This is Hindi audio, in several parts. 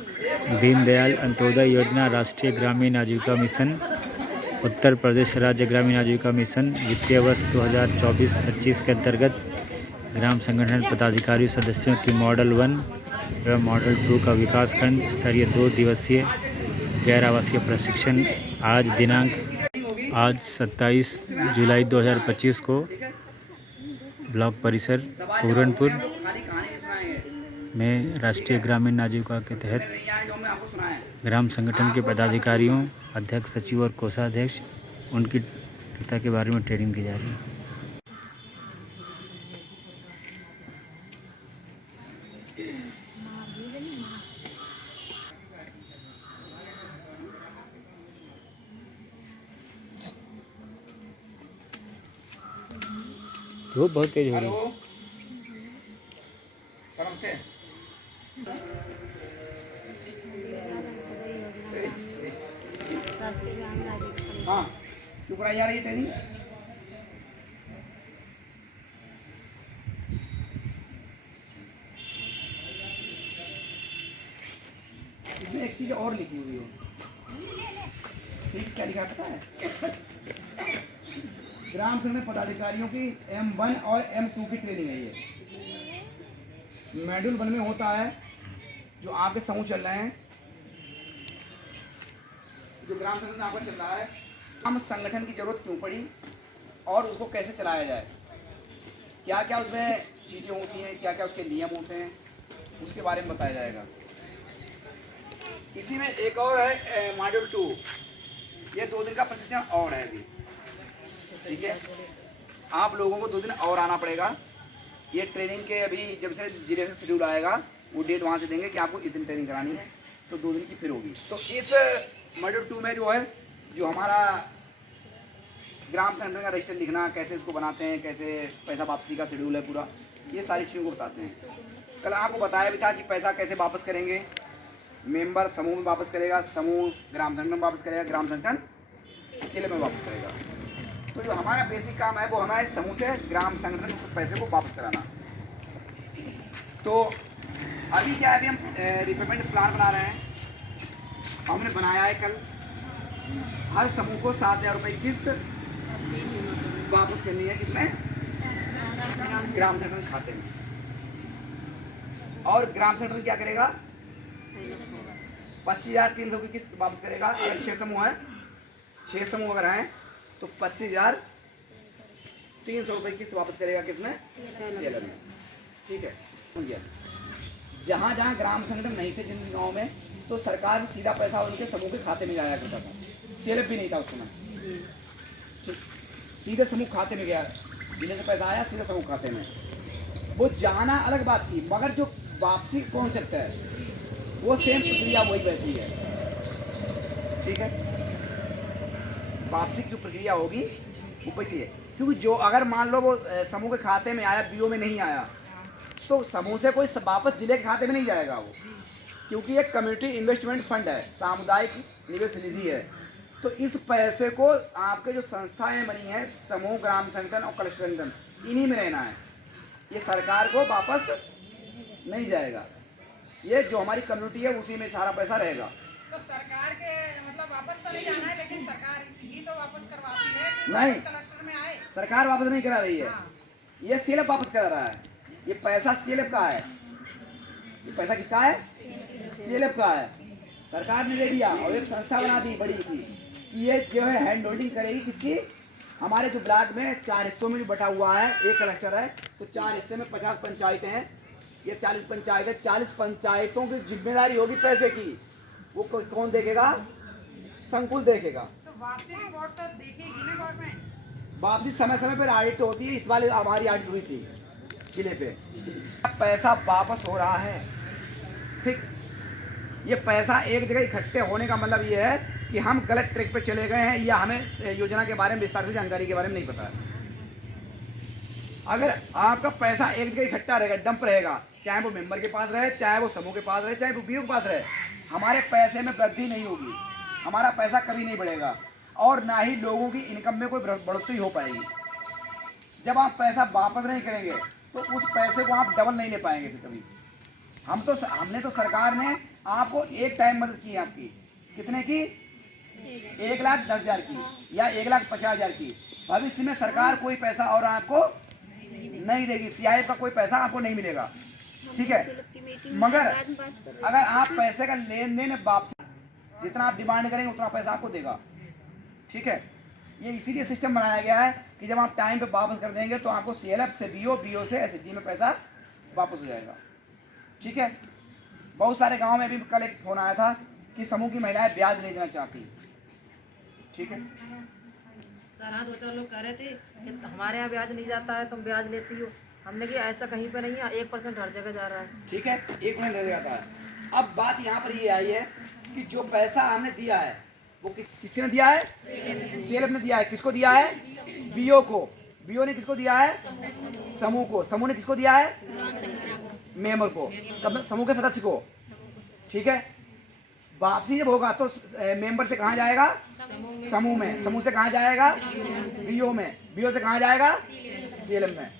दीनदयाल अंत्योदय योजना, राष्ट्रीय ग्रामीण आजीविका मिशन, उत्तर प्रदेश राज्य ग्रामीण आजीविका मिशन वित्तीय वर्ष 2024-25 के अंतर्गत ग्राम संगठन पदाधिकारी सदस्यों की मॉडल 1 एवं मॉडल 2 का विकासखंड स्तरीय 2 दिवसीय गैर आवासीय प्रशिक्षण आज 27 जुलाई 2025 को ब्लॉक परिसर पूरनपुर में राष्ट्रीय ग्रामीण आजीविका के तहत ग्राम संगठन के पदाधिकारियों, अध्यक्ष, सचिव और कोषाध्यक्ष उनकी पिता के बारे में ट्रेनिंग दी जा रही है। धूप बहुत तेज हो रही है। हाँ, क्यों कराई जा रही है ट्रेनिंग? इसमें एक चीज और लिखी हुई है। ठीक, क्या लिखा पता है? ग्राम संगठन पदाधिकारियों की M1 और M2 की ट्रेनिंग है ये। मॉड्यूल 1 में होता है जो आपके समूह चल रहे हैं, जो ग्राम संगठन आपका चल रहा है, हम संगठन की जरूरत क्यों पड़ी और उसको कैसे चलाया जाए, क्या क्या उसमें चीज़ें होती हैं, क्या क्या उसके नियम होते हैं, उसके बारे में बताया जाएगा। इसी में एक और है मॉड्यूल 2, ये 2 दिन का प्रशिक्षण और है अभी। ठीक है, आप लोगों को 2 दिन और आना पड़ेगा। ये ट्रेनिंग के अभी जब से जिले से शेड्यूल आएगा वो डेट वहाँ से देंगे कि आपको इस दिन ट्रेनिंग करानी है, तो 2 दिन की फिर होगी। तो इस मॉड्यूल 2 में जो है, जो हमारा ग्राम संगठन का रजिस्टर लिखना, कैसे इसको बनाते हैं, कैसे पैसा वापसी का शेड्यूल है पूरा, ये सारी चीज़ों को बताते हैं। कल आपको बताया भी था कि पैसा कैसे वापस करेंगे। मेंबर समूह में वापस करेगा, समूह ग्राम संगठन में वापस करेगा, ग्राम संगठन जिले में वापस करेगा। तो जो हमारा बेसिक काम है वो हमारे समूह से ग्राम संगठन उस पैसे को वापस कराना। तो अभी क्या है, अभी हम रिपेमेंट प्लान बना रहे हैं। हमने बनाया है कल, हर समूह को 7,000 रुपये किस्त वापस करनी है। किसमें? ग्राम संगठन खाते में। और ग्राम संगठन क्या करेगा? 25,300 की किस्त वापस करेगा। अगर 6 समूह है, 6 समूह अगर हैं तो 25,300 रुपये किस्त वापस करेगा। किसमें? सेलर में। ठीक है, जहाँ जहाँ ग्राम संगठन नहीं थे जिन गाँव में, तो सरकार सीधा पैसा उनके समूह के खाते में जाया करता था। सेलर भी नहीं था उस समय। ठीक, सीधे समूह खाते में गया, जिले से पैसा आया सीधे समूह खाते में। वो जाना अलग बात थी, मगर जो वापसी कॉन्सेप्ट है वो सेम प्रक्रिया वही वैसी है। ठीक है, वापसी की जो प्रक्रिया होगी वो वैसी है। क्योंकि जो अगर मान लो वो समूह के खाते में आया, बीओ में नहीं आया, तो समूह से कोई वापस जिले के खाते में नहीं जाएगा वो, क्योंकि एक कम्युनिटी इन्वेस्टमेंट फंड है, सामुदायिक निवेश निधि है। तो इस पैसे को आपके जो संस्थाएं बनी हैं, समूह, ग्राम संगठन और क्लस्टर संगठन, इन्हीं में रहना है। ये सरकार को वापस नहीं जाएगा। ये जो हमारी कम्युनिटी है उसी में सारा पैसा रहेगा। तो सरकार के मतलब वापस तो नहीं जाना है, लेकिन सरकार ही तो वापस करवाती है कि नहीं, कलेक्टर में आए। सरकार वापस नहीं करा रही है। हाँ। ये सीएलएफ वापस करा रहा है। ये पैसा सीएलएफ का है। ये पैसा किसका है? सीएलएफ का है। सरकार ने दे दिया और एक संस्था बना दी बड़ी थी कि ये जो है हैंड होल्डिंग करेगी किसकी? हमारे जो ब्लॉक में 4 हिस्सों में बटा हुआ है, एक क्लस्टर है, तो 4 हिस्से में 50 पंचायतें हैं। ये 40 पंचायतें, 40 पंचायतों की जिम्मेदारी होगी पैसे की। वो कौन देखेगा? संकुल देखेगा। तो वापसी रिपोर्ट तो देखेगी ना गवर्नमेंट। वापसी समय समय पर ऑडिट होती है। इस वाले हमारी ऑडिट हुई थी जिले पे। पैसा वापस हो रहा है। ठीक, ये पैसा एक जगह इकट्ठे होने का मतलब ये है कि हम गलत ट्रैक पे चले गए हैं या हमें योजना के बारे में विस्तार से जानकारी के बारे में नहीं पता है। अगर आपका पैसा एक जगह इकट्ठा रहेगा, डंप रहेगा, चाहे वो मेंबर के पास रहे, चाहे वो समूह के पास रहे, चाहे वो बीओ के पास रहे, हमारे पैसे में वृद्धि नहीं होगी। हमारा पैसा कभी नहीं बढ़ेगा और ना ही लोगों की इनकम में कोई बढ़ोतरी हो पाएगी। जब आप पैसा वापस नहीं करेंगे तो उस पैसे को आप डबल नहीं ले पाएंगे फिर कभी। हमने तो सरकार ने आपको एक टाइम मदद की है आपकी, कितने की? 1,10,000 की या 1,50,000 की। भविष्य में सरकार कोई पैसा और आपको नहीं देगी, CIF का कोई पैसा आपको नहीं मिलेगा, ठीक है। मगर अगर आप पैसे का लेन देन वापसी, जितना आप डिमांड करेंगे उतना पैसा आपको देगा, ठीक है। ये इसीलिए सिस्टम बनाया गया है कि जब आप टाइम पे वापस कर देंगे तो आपको CLF से BO से SHG में पैसा वापस हो जाएगा, ठीक है। बहुत सारे गांव में भी कल एक फोन आया था कि समूह की महिलाएं ब्याज नहीं देना चाहती, ठीक है। सर हाँ, 2-4 लोग कह रहे थे कि हमारे यहाँ ब्याज नहीं जाता है, तुम ब्याज लेती हो। हमने कहा ऐसा कहीं पे नहीं है, 1% हर जगह जा रहा है। ठीक है, 1% दे जाता है। अब बात यहाँ पर ये आई है कि जो पैसा हमने दिया है वो किसने दिया है? CLF ने दिया है। किसको दिया है? BO को। BO ने किसको दिया है? समूह को। समूह ने किसको दिया है? मेंबर को, समूह के सदस्य को, ठीक है। वापसी जब होगा तो मेंबर से कहाँ जाएगा? समूह में। समूह से कहाँ जाएगा? BO में। BO से कहाँ जाएगा? CLF में।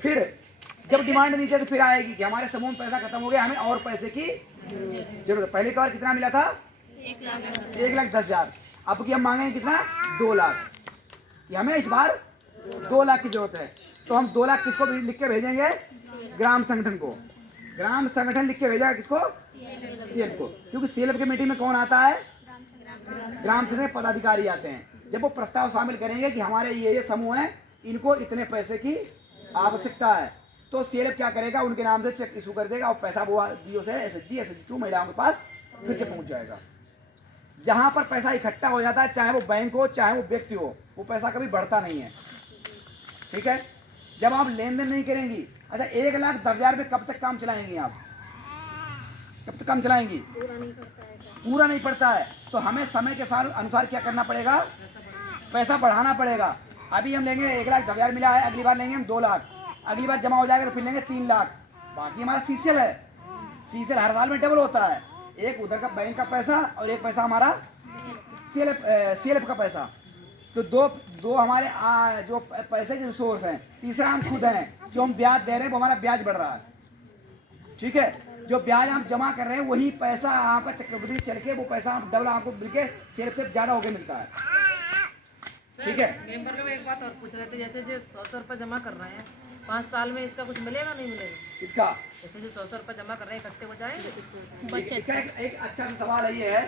फिर जब डिमांड नीचे तो फिर आएगी कि हमारे समूह में पैसा खत्म हो गया, हमें और पैसे की जरूरत है। पहले बार कितना मिला था? 1,10,000। अब की हम मांगेंगे कितना? 2 लाख। कि हमें इस बार 2 लाख की जरूरत है, तो हम 2 लाख किसको लिख के भेजेंगे? ग्राम संगठन को। ग्राम संगठन लिख के भेजेगा किसको? CLF को। क्योंकि CLF की मीटिंग में कौन आता है? ग्राम संगठन पदाधिकारी आते हैं। जब वो प्रस्ताव शामिल करेंगे कि हमारे ये समूह है, इनको इतने पैसे की आवश्यकता है, तो CLF क्या करेगा? उनके नाम से चेक इशू कर देगा और पैसा वो BO से SHG, SHG2 महिलाओं के पास फिर से पहुंच जाएगा। जहां पर पैसा इकट्ठा हो जाता है, चाहे वो बैंक हो चाहे वो व्यक्ति हो, वो पैसा कभी बढ़ता नहीं है, ठीक है। जब आप लेन देन नहीं करेंगी, अच्छा 1,10,000 रुपये कब तक काम चलाएंगी आप? कब तक काम चलाएंगी? पूरा नहीं पड़ता है। तो हमें समय के साथ अनुसार क्या करना पड़ेगा? पैसा बढ़ाना पड़ेगा। अभी हम लेंगे 1,10,000 मिला है, अगली बार लेंगे हम 2 लाख, अगली बार जमा हो जाएगा तो फिर लेंगे 3 लाख। बाकी हमारा CCL है। CCL हर साल में डबल होता है, एक उधर का बैंक का पैसा और एक पैसा हमारा CLF का पैसा। तो दो हमारे जो पैसे के सोर्स हैं। तीसरा हम खुद हैं, जो हम ब्याज दे रहे हैं वो हमारा ब्याज बढ़ रहा है, ठीक है। जो ब्याज हम जमा कर रहे हैं वही पैसा आपका चक्रवृद्धि चल के वो पैसा डबल आपको मिलके CLF से ज़्यादा होकर मिलता है, ठीक है। मेंबर लोग एक बात और पूछ रहे थे, जैसे जो 100 रुपये जमा कर रहे हैं 5 साल में, इसका कुछ मिलेगा नहीं मिलेगा? इसका जैसे जो 100 रुपये जमा कर रहे हैं इकट्ठे हो जाएंगे? इसका एक अच्छा सवाल ये है।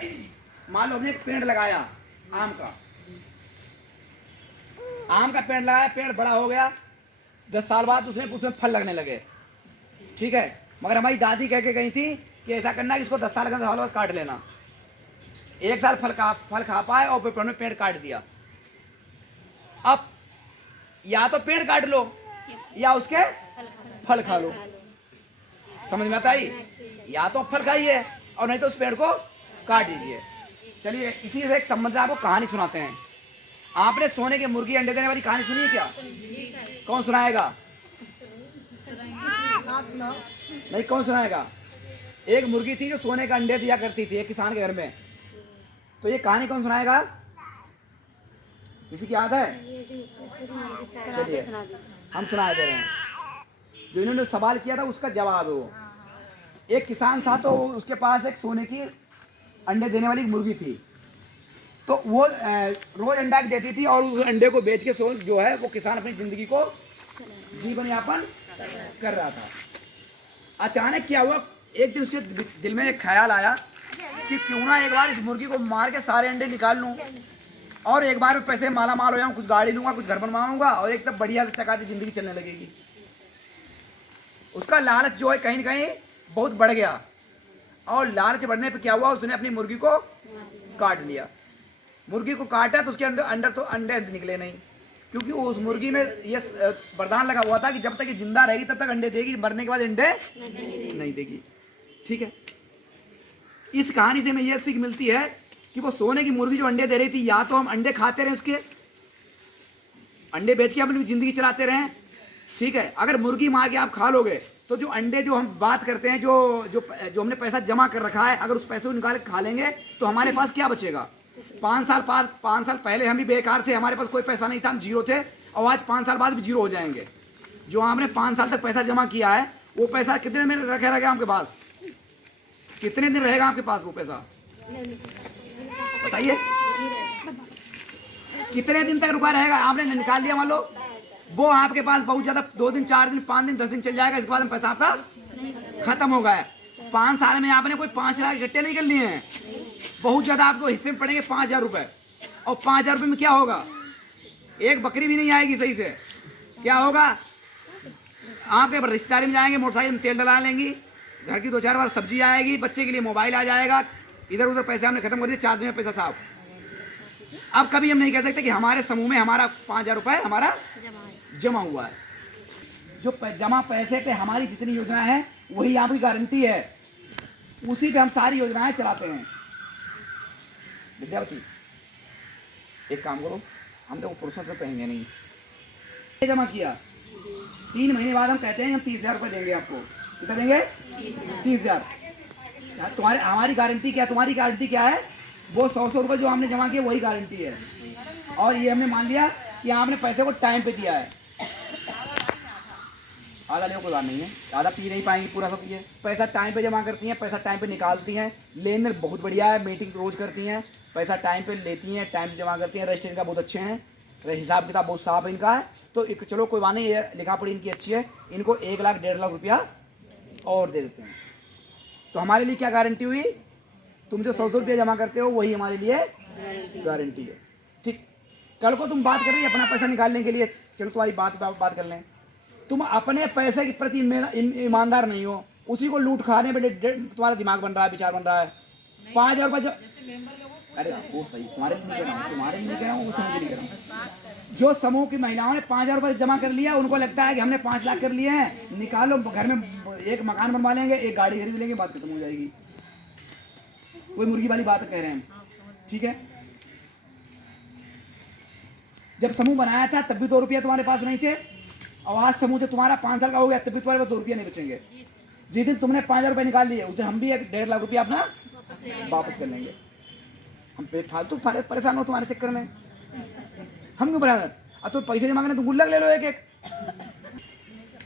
मान लो हमने एक पेड़ लगाया आम का, पेड़ लगाया, पेड़ बड़ा हो गया, 10 साल बाद उसमें फल लगने लगे, ठीक है। मगर हमारी दादी कह के गई थी कि ऐसा करना कि इसको 10 साल बाद काट लेना। 1 साल फल खा पाए और फिर उन्होंने पेड़ काट दिया। अब या तो पेड़ काट लो या उसके फल खा लो, समझ में आता है? या तो फल खाइए और नहीं तो उस पेड़ को काट दीजिए। चलिए इसी से एक संबंध आपको कहानी सुनाते हैं। आपने सोने के मुर्गी अंडे देने वाली कहानी सुनी है क्या? कौन सुनाएगा? नहीं, कौन सुनाएगा? एक मुर्गी थी जो सोने का अंडे दिया करती थी एक किसान के घर में। तो ये कहानी कौन सुनाएगा? किसी की याद है? चलिए हम सुना दे रहे हैं। जो इन्होंने सवाल किया था उसका जवाब है वो। एक किसान था तो उसके पास एक सोने की अंडे देने वाली मुर्गी थी। तो वो रोज अंडा देती थी और उस अंडे को बेच के जो है वो किसान अपनी जिंदगी को जीवन यापन कर रहा था। अचानक क्या हुआ, एक दिन उसके दिल में एक ख्याल आया कि क्यों ना एक बार इस मुर्गी को मार के सारे अंडे निकाल लूं और एक बार में पैसे माला माल हो जाऊँ, कुछ गाड़ी लूँगा, कुछ घर बनवाऊँगा और एकदम बढ़िया से चकाचक ज़िंदगी चलने लगेगी। उसका लालच जो है कहीं ना कहीं बहुत बढ़ गया और लालच बढ़ने पे क्या हुआ, उसने अपनी मुर्गी को काट लिया। मुर्गी को काटा तो उसके अंदर तो अंडे निकले नहीं, क्योंकि उस मुर्गी में ये वरदान लगा हुआ था कि जब तक ये जिंदा रहेगी तब तक अंडे देगी, मरने के बाद अंडे नहीं देगी, ठीक है। इस कहानी से हमें यह सीख मिलती है कि वो सोने की मुर्गी जो अंडे दे रही थी, या तो हम अंडे खाते रहें, उसके अंडे बेच के अपनी जिंदगी चलाते रहें, ठीक है। अगर मुर्गी मार के आप खा लोगे तो जो अंडे जो हम बात करते हैं, जो हमने पैसा जमा कर रखा है, अगर उस पैसे को निकाल के खा लेंगे तो हमारे पास क्या बचेगा? 5 साल पहले हम भी बेकार थे, हमारे पास कोई पैसा नहीं था, हम जीरो थे, और आज 5 साल बाद भी जीरो हो जाएंगे। जो हमने 5 साल तक पैसा जमा किया है वो पैसा कितने में रखे रहेगा आपके पास? कितने दिन रहेगा आपके पास वो पैसा बताइए? कितने दिन तक रुका रहेगा? आपने निकाल लिया मान लो, वो आपके पास बहुत ज्यादा 2 दिन 4 दिन 5 दिन 10 दिन चल जाएगा, इसके बाद में पैसा आपका खत्म हो गया है। 5 साल में आपने कोई 5 लाख इकट्ठे नहीं कर लिए हैं, बहुत ज्यादा आपको हिस्से में पड़ेंगे 5,000 रुपए। और 5,000 रुपये में क्या होगा? एक बकरी भी नहीं आएगी सही से। क्या होगा? आपके रिश्तेदारी में जाएंगे, मोटरसाइकिल में तेल डला लेंगी, घर की 2-4 बार सब्जी आएगी, बच्चे के लिए मोबाइल आ जाएगा, इधर उधर पैसे हमने खत्म कर दिए, 4 दिन में पैसा साफ। अब कभी हम नहीं कह सकते कि हमारे समूह में हमारा 5,000 रुपये हमारा जमा हुआ है। जो जमा पैसे पे हमारी जितनी योजना है वही आपकी गारंटी है, उसी पे हम सारी योजनाएं चलाते हैं। विद्यार्थी एक काम करो, हम तो पुरुषों से कहेंगे नहीं, ये जमा किया 3 महीने बाद हम कहते हैं हम 30,000 रुपये देंगे आपको। कितना देंगे? 30,000। तुम्हारे हमारी गारंटी क्या? तुम्हारी गारंटी क्या है? वो 100 रुपये जो हमने जमा किया वही गारंटी है। और ये हमने मान लिया कि आपने पैसे को टाइम पे दिया है। आधा ले कोई बात नहीं है, आधा पी नहीं पाएंगे, पूरा सब पिए। पैसा टाइम पे जमा करती हैं, पैसा टाइम पे निकालती हैं, लेन देन बहुत बढ़िया है, मीटिंग रोज करती हैं, पैसा टाइम पे लेती हैं, टाइम से जमा करती हैं, रजिस्ट्रेशन का बहुत अच्छे हैं, हिसाब किताब बहुत साफ है इनका है। तो एक चलो कोई बात नहीं, ये लिखा पढ़ी इनकी अच्छी है, इनको 1 लाख 1.5 लाख रुपया और दे देते हैं। तो हमारे लिए क्या गारंटी हुई? तुम जो 100 रुपया जमा करते हो वही हमारे लिए गारंटी है। ठीक, कल को तुम बात कर रही है अपना पैसा निकालने के लिए, चलो तुम्हारी बात कर लें, तुम अपने पैसे के प्रति ईमानदार नहीं हो, उसी को लूट खाने में तुम्हारा दिमाग बन रहा है, विचार बन रहा है। 5,000 रुपये, अरे वो सही, तुम्हारे लिए नहीं कह रहा हूँ, तुम्हारे लिए नहीं कह रहा हूँ, वो समूह के लिए कह रहा हूँ। जो समूह की महिलाओं ने 5,000 रुपये जमा कर लिया, उनको लगता है कि हमने 5 लाख कर लिए हैं, निकालो, घर में एक मकान बनवा लेंगे, एक गाड़ी खरीद लेंगे, बात खत्म हो जाएगी। कोई मुर्गी वाली बात कह रहे हैं, ठीक है? जब समूह बनाया था तब भी 2 रुपया तुम्हारे पास नहीं थे, और आज समूह जब तुम्हारा 5 साल का हो गया तब भी तुम्हारे पास 2 रुपया नहीं बचेंगे। जिस दिन तुमने 5,000 रुपये निकाल लिए उस दिन हम भी 1.5 लाख रुपया अपना वापस कर लेंगे। हम फालतू परेशान हो तुम्हारे चक्कर में, हम क्यों परेशान? अब तो पैसे जमा करने तुम गुल्लक ले लो, एक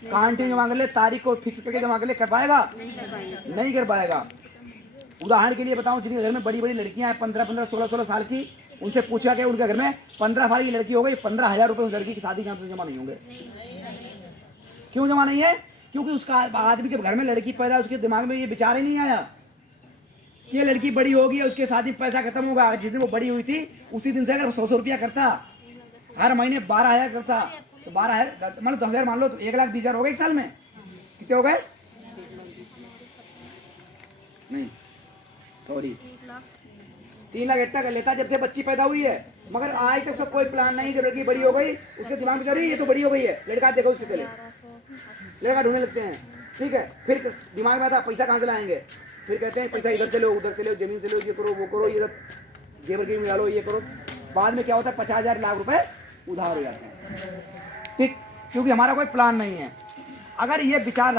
कांटी जमा कर ले, तारीख को फिक्स करके जमा कर ले, कर पाएगा? नहीं कर पाएगा। उदाहरण के लिए बताऊं, जिनके घर में बड़ी बड़ी लड़कियां हैं 15-15, 16-16 साल की, उनसे पूछा कि उनके घर में 15 साल की लड़की हो गई, 15,000 रुपये उस लड़की की शादी के जमा नहीं होंगे। क्यों जमा नहीं है? क्योंकि उसका आदमी के घर में लड़की पैदा, उसके दिमाग में ये विचार ही नहीं आया कि ये लड़की बड़ी होगी, उसके शादी में पैसा खत्म होगा। जिस दिन वो बड़ी हुई थी उसी दिन से अगर 100 रुपया करता, हर महीने 12,000 करता, तो 12,000 मान लो 10,000 मान लो, तो 1,20,000 हो गए 1 साल में। कितने हो गए? नहीं सॉरी, 3 लाख इकट्ठा कर लेता जब से बच्ची पैदा हुई है। मगर आज तक उसका कोई प्लान नहीं, जब लड़की बड़ी हो गई उसके दिमाग में चल रही है ये तो बड़ी हो गई है, लड़का देखो उसके पहले लड़का ढूंढने लगते हैं, ठीक है? फिर दिमाग में आता पैसा कहाँ से लाएंगे, फिर कहते हैं पैसा इधर से लो, उधर से लो, जमीन से लो, ये करो वो करो, ये जेवर गिरवी डालो, ये करो। बाद में क्या होता है? 50,000 लाख रुपए उधार हो जाते हैं, ठीक? क्योंकि हमारा कोई प्लान नहीं है। अगर ये विचार